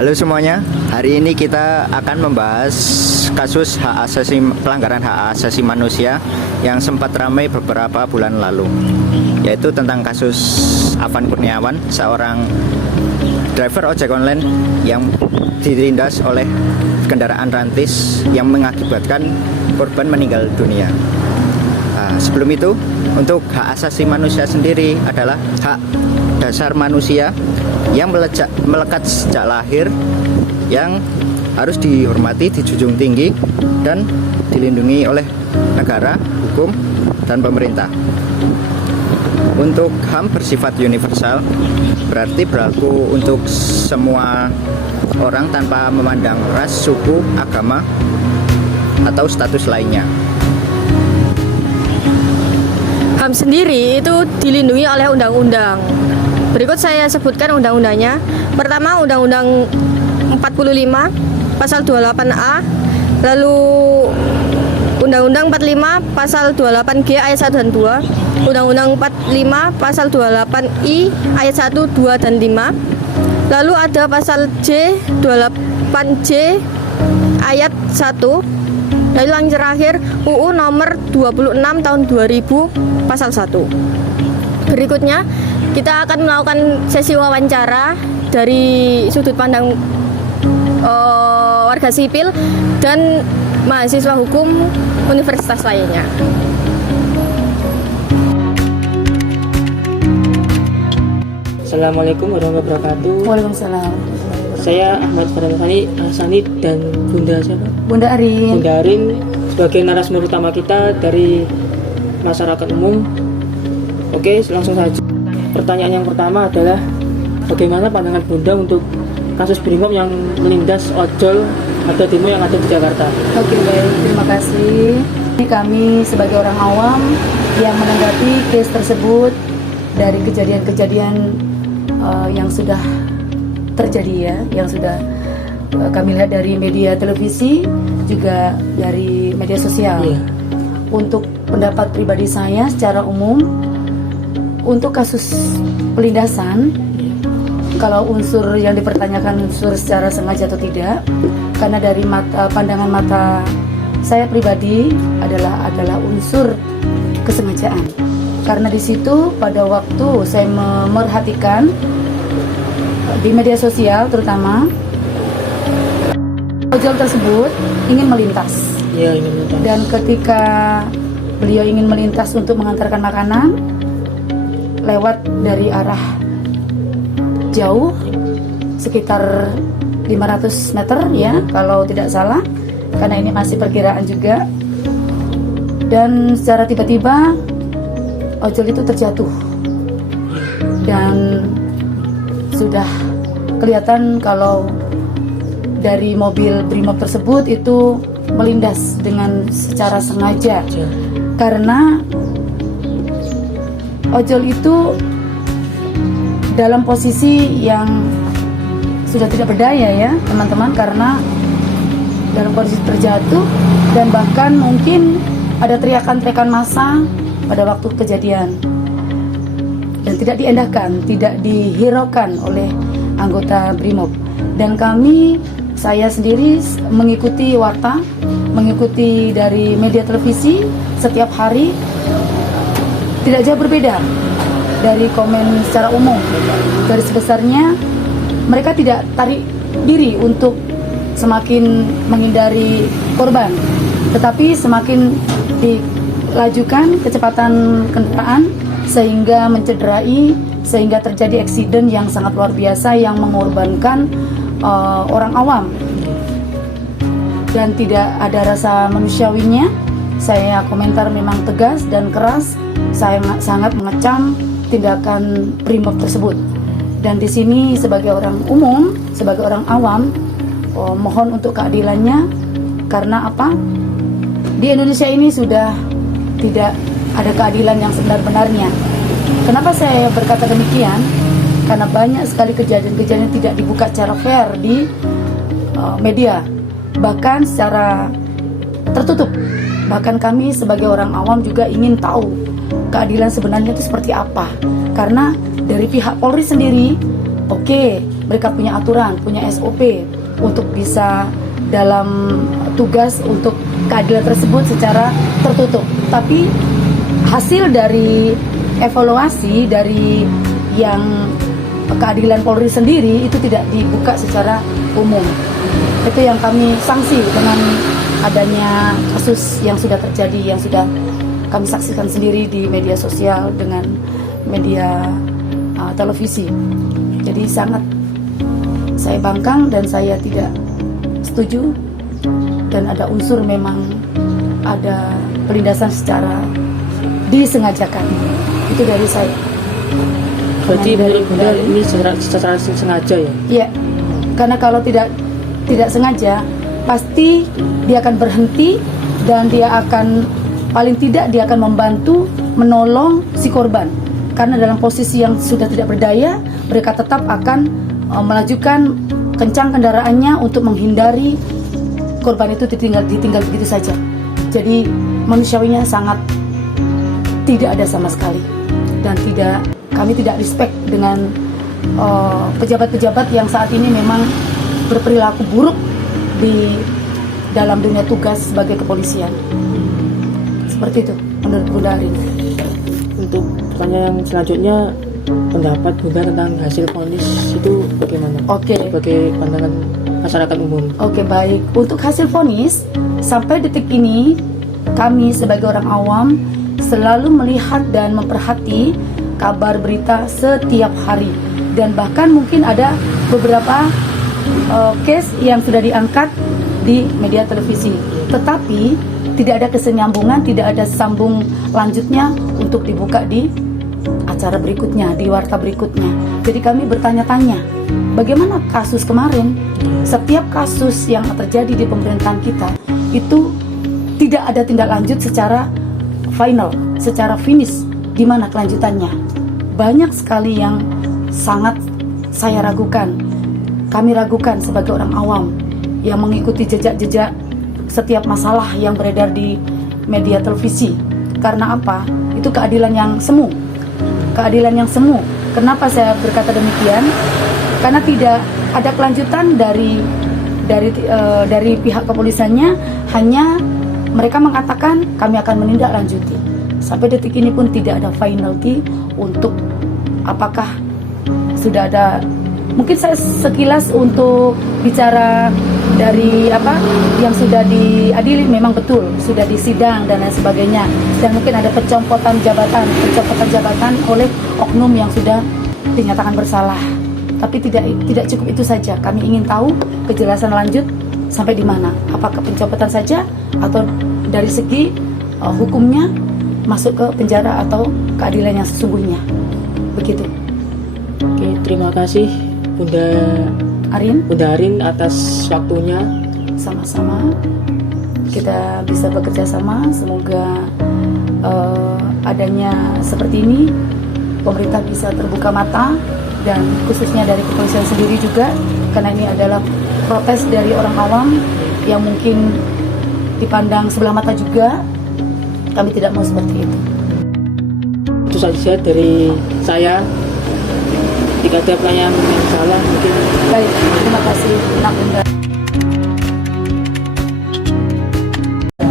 Halo semuanya, hari ini kita akan membahas kasus pelanggaran hak asasi manusia yang sempat ramai beberapa bulan lalu, yaitu tentang kasus Afan Kurniawan, seorang driver ojek online yang ditindas oleh kendaraan rantis yang mengakibatkan korban meninggal dunia. Sebelum itu, untuk hak asasi manusia sendiri adalah hak dasar manusia yang melekat sejak lahir, yang harus dihormati, dijunjung tinggi, dan dilindungi oleh negara, hukum, dan pemerintah. Untuk HAM bersifat universal, berarti berlaku untuk semua orang tanpa memandang ras, suku, agama, atau status lainnya. HAM sendiri itu dilindungi oleh undang-undang. Berikut saya sebutkan undang-undangnya. Pertama, Undang-Undang 45 pasal 28A, lalu Undang-Undang 45 pasal 28G ayat 1 dan 2, Undang-Undang 45 pasal 28I ayat 1, 2 dan 5. Lalu ada pasal J 28J ayat 1. Lalu yang terakhir UU nomor 26 tahun 2000 pasal 1. Berikutnya kita akan melakukan sesi wawancara dari sudut pandang warga sipil dan mahasiswa hukum universitas lainnya. Assalamualaikum warahmatullahi wabarakatuh. Waalaikumsalam. Saya Ahmad Farhani Hassani dan Bunda siapa? Bunda Arin. Bunda Arin sebagai narasumber utama kita dari masyarakat umum. Oke, langsung saja. Pertanyaan yang pertama adalah bagaimana pandangan Bunda untuk kasus Brimob yang menindas ojol atau demo yang ada di Jakarta? Oke, baik, terima kasih. Ini kami sebagai orang awam yang menanggapi case tersebut dari kejadian-kejadian yang sudah terjadi ya, yang sudah kami lihat dari media televisi, juga dari media sosial. Untuk pendapat pribadi saya secara umum, untuk kasus pelindasan, kalau unsur yang dipertanyakan unsur secara sengaja atau tidak, karena dari pandangan mata saya pribadi adalah unsur kesengajaan. Karena di situ pada waktu saya memerhatikan di media sosial terutama, ojol tersebut ingin melintas. Ya, ingin melintas. Dan ketika beliau ingin melintas untuk mengantarkan makanan lewat dari arah jauh sekitar 500 meter ya kalau tidak salah, karena ini masih perkiraan juga, dan secara tiba-tiba ojol itu terjatuh dan sudah kelihatan kalau dari mobil Brimob tersebut itu melindas dengan secara sengaja, karena ojol itu dalam posisi yang sudah tidak berdaya ya teman-teman, karena dalam kondisi terjatuh dan bahkan mungkin ada teriakan-teriakan massa pada waktu kejadian dan tidak diendahkan, tidak dihiraukan oleh anggota Brimob. Dan saya sendiri mengikuti warta, mengikuti dari media televisi setiap hari, tidak jauh berbeda dari komen secara umum. Garis besarnya mereka tidak tarik diri untuk semakin menghindari korban, tetapi semakin dilajukan kecepatan kendaraan sehingga mencederai, sehingga terjadi eksiden yang sangat luar biasa yang mengorbankan orang awam dan tidak ada rasa manusiawinya. Saya komentar memang tegas dan keras, saya sangat mengecam tindakan Brimob tersebut. Dan di sini sebagai orang umum, sebagai orang awam, mohon untuk keadilannya. Karena apa? Di Indonesia ini sudah tidak ada keadilan yang sebenar-benarnya. Kenapa saya berkata demikian? Karena banyak sekali kejadian-kejadian yang tidak dibuka secara fair di media, bahkan secara tertutup. Bahkan kami sebagai orang awam juga ingin tahu keadilan sebenarnya itu seperti apa. Karena dari pihak Polri sendiri Oke, mereka punya aturan, punya SOP untuk bisa dalam tugas untuk keadilan tersebut secara tertutup. Tapi hasil dari evaluasi dari yang keadilan Polri sendiri itu tidak dibuka secara umum. Itu yang kami sanksi dengan adanya kasus yang sudah terjadi, yang sudah kami saksikan sendiri di media sosial dengan media televisi. Jadi sangat saya bangkang dan saya tidak setuju, dan ada unsur memang ada penindasan secara disengajakan. Itu dari saya. Berarti menurut Bunda ini secara sengaja ya? Iya, karena kalau tidak sengaja pasti dia akan berhenti dan dia akan paling tidak dia akan membantu menolong si korban. Karena dalam posisi yang sudah tidak berdaya, mereka tetap akan melajukan kencang kendaraannya untuk menghindari korban itu ditinggal begitu saja. Jadi manusiawinya sangat tidak ada sama sekali, dan kami tidak respect dengan pejabat-pejabat yang saat ini memang berperilaku buruk di dalam dunia tugas sebagai kepolisian. Seperti itu menurut Bunda Arin. Untuk pertanyaan yang selanjutnya, pendapat Bunda tentang hasil vonis itu bagaimana? Oke. Sebagai pandangan masyarakat umum. Oke, baik. Untuk hasil vonis sampai detik ini kami sebagai orang awam selalu melihat dan memperhati kabar berita setiap hari, dan bahkan mungkin ada beberapa case yang sudah diangkat di media televisi, tetapi tidak ada kesenyambungan, tidak ada sambung lanjutnya untuk dibuka di acara berikutnya, di warta berikutnya. Jadi kami bertanya-tanya, bagaimana kasus kemarin? Setiap kasus yang terjadi di pemerintahan kita itu tidak ada tindak lanjut secara final, secara finish. Di mana kelanjutannya? Banyak sekali yang sangat saya ragukan, kami ragukan sebagai orang awam yang mengikuti jejak-jejak setiap masalah yang beredar di media televisi. Karena apa? Itu keadilan yang semu. Keadilan yang semu. Kenapa saya berkata demikian? Karena tidak ada kelanjutan dari pihak kepolisiannya, hanya mereka mengatakan kami akan menindaklanjuti. Sampai detik ini pun tidak ada finality untuk apakah sudah ada. Mungkin saya sekilas untuk bicara dari apa yang sudah diadili, memang betul sudah disidang dan lain sebagainya, dan mungkin ada pencopotan jabatan oleh oknum yang sudah dinyatakan bersalah. Tapi tidak cukup itu saja. Kami ingin tahu kejelasan lanjut sampai di mana. Apakah pencopotan saja atau dari segi hukumnya masuk ke penjara atau keadilan yang sesungguhnya. Begitu. Oke, terima kasih Bunda Arin atas waktunya. Sama-sama. Kita bisa bekerja sama. Semoga adanya seperti ini pemerintah bisa terbuka mata, dan khususnya dari kepolisian sendiri juga, karena ini adalah protes dari orang awam yang mungkin dipandang sebelah mata juga. Kami tidak mau seperti itu. Itu saja dari saya. Jika ada pertanyaan yang salah mungkin. Baik, terima kasih Nak Bunda.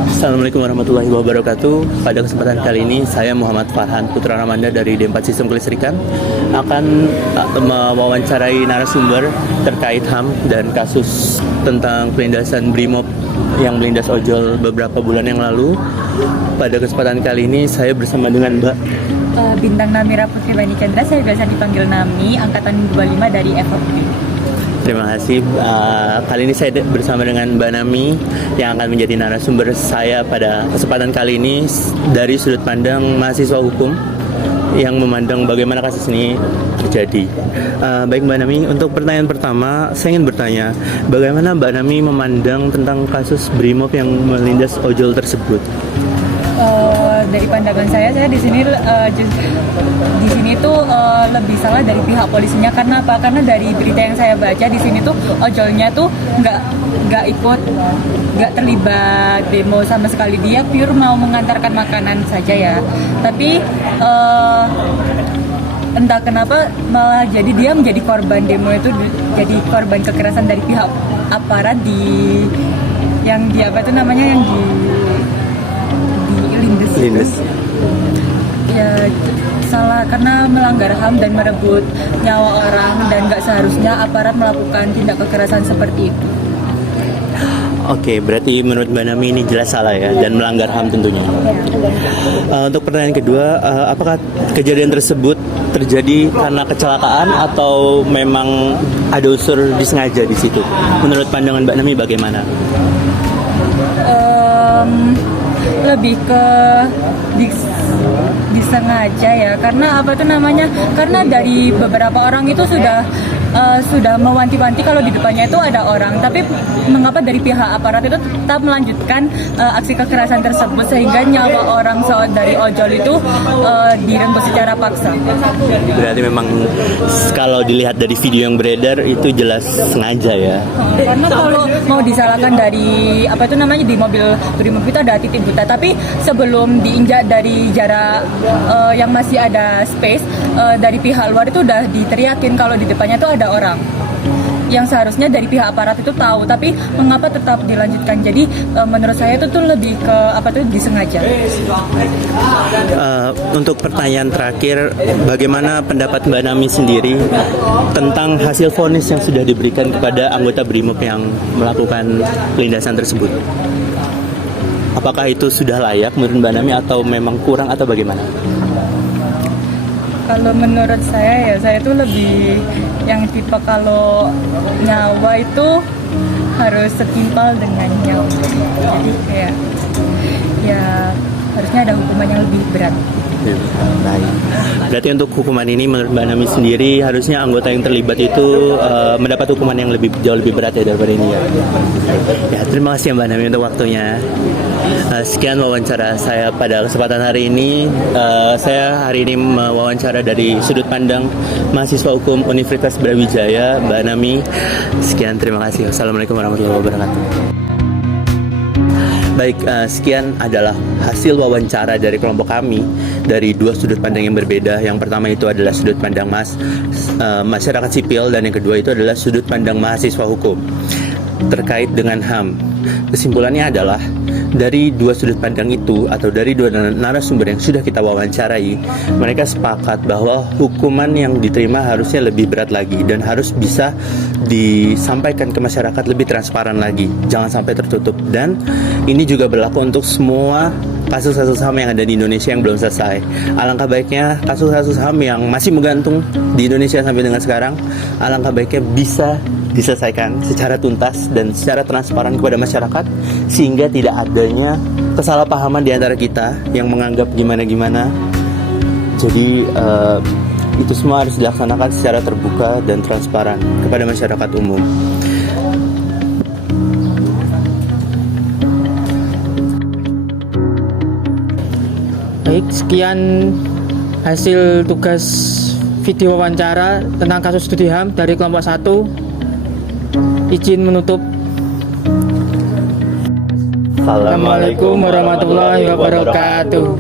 Assalamualaikum warahmatullahi wabarakatuh. Pada kesempatan kali ini saya Muhammad Farhan Putra Ramanda dari D4 Sistem Kelistrikan akan mewawancarai narasumber terkait HAM dan kasus tentang penindasan BRIMOB yang melindas ojol beberapa bulan yang lalu. Pada kesempatan kali ini saya bersama dengan Mbak Bintang Namira Putri Bani Chandra, saya biasa dipanggil Nami, angkatan 25 dari FOP. Terima kasih. Kali ini saya bersama dengan Mbak Nami yang akan menjadi narasumber saya pada kesempatan kali ini dari sudut pandang mahasiswa hukum yang memandang bagaimana kasus ini terjadi. Baik Mbak Nami, untuk pertanyaan pertama saya ingin bertanya, bagaimana Mbak Nami memandang tentang kasus BRIMOB yang melindas ojol tersebut? Dari pandangan saya di sini tuh lebih salah dari pihak polisinya. Karena apa? Karena dari berita yang saya baca di sini tuh ojolnya tuh nggak terlibat demo sama sekali. Dia pure mau mengantarkan makanan saja ya. Tapi entah kenapa malah jadi dia menjadi korban demo itu, jadi korban kekerasan dari pihak aparat yang di apa itu namanya, yang di Lindes. Lindes. Ya salah karena melanggar HAM dan merebut nyawa orang, dan nggak seharusnya aparat melakukan tindak kekerasan seperti itu. Oke, berarti menurut Mbak Nami ini jelas salah ya, dan melanggar HAM tentunya. Untuk pertanyaan kedua, apakah kejadian tersebut terjadi karena kecelakaan atau memang ada unsur disengaja di situ? Menurut pandangan Mbak Nami bagaimana? Lebih ke disengaja ya, karena apa itu namanya, karena dari beberapa orang itu sudah mewanti-wanti kalau di depannya itu ada orang, tapi mengapa dari pihak aparat itu tetap melanjutkan aksi kekerasan tersebut sehingga nyawa orang dari ojol itu direnggut secara paksa. Berarti memang kalau dilihat dari video yang beredar itu jelas sengaja ya. Karena kalau mau disalahkan dari apa itu namanya, di mobil itu ada titik buta, tapi sebelum diinjak dari jarak yang masih ada space, dari pihak luar itu udah diteriakin kalau di depannya itu ada orang. Yang seharusnya dari pihak aparat itu tahu, tapi mengapa tetap dilanjutkan? Jadi menurut saya itu tuh lebih ke apa tuh, disengaja. Untuk pertanyaan terakhir, bagaimana pendapat Mbak Nami sendiri tentang hasil vonis yang sudah diberikan kepada anggota BRIMOB yang melakukan penindasan tersebut? Apakah itu sudah layak menurut Mbak Nami atau memang kurang atau bagaimana? Kalau menurut saya ya, saya itu lebih yang tipe kalau nyawa itu harus setimpal dengan nyawa. Jadi kayak ya harusnya ada hukuman yang lebih berat. Baik. Berarti untuk hukuman ini menurut Mbak Nami sendiri harusnya anggota yang terlibat itu mendapat hukuman yang jauh lebih berat ya daripada ini ya. Ya, terima kasih Mbak Nami untuk waktunya. Sekian wawancara saya pada kesempatan hari ini. Saya hari ini mewawancara dari sudut pandang mahasiswa hukum Universitas Brawijaya, Mbak Nami. Sekian, terima kasih. Wassalamualaikum warahmatullahi wabarakatuh. Baik, sekian adalah hasil wawancara dari kelompok kami dari dua sudut pandang yang berbeda. Yang pertama itu adalah sudut pandang masyarakat sipil, dan yang kedua itu adalah sudut pandang mahasiswa hukum terkait dengan HAM. Kesimpulannya adalah dari dua sudut pandang itu atau dari dua narasumber yang sudah kita wawancarai, mereka sepakat bahwa hukuman yang diterima harusnya lebih berat lagi dan harus bisa disampaikan ke masyarakat lebih transparan lagi, jangan sampai tertutup. Dan ini juga berlaku untuk semua kasus-kasus HAM yang ada di Indonesia yang belum selesai. Alangkah baiknya kasus-kasus HAM yang masih menggantung di Indonesia sampai dengan sekarang, alangkah baiknya bisa diselesaikan secara tuntas dan secara transparan kepada masyarakat, sehingga tidak adanya kesalahpahaman di antara kita yang menganggap gimana-gimana. Jadi itu semua harus dilaksanakan secara terbuka dan transparan kepada masyarakat umum. Baik, sekian hasil tugas video wawancara tentang kasus studi HAM dari kelompok 1. Izin menutup. Assalamualaikum warahmatullahi wabarakatuh.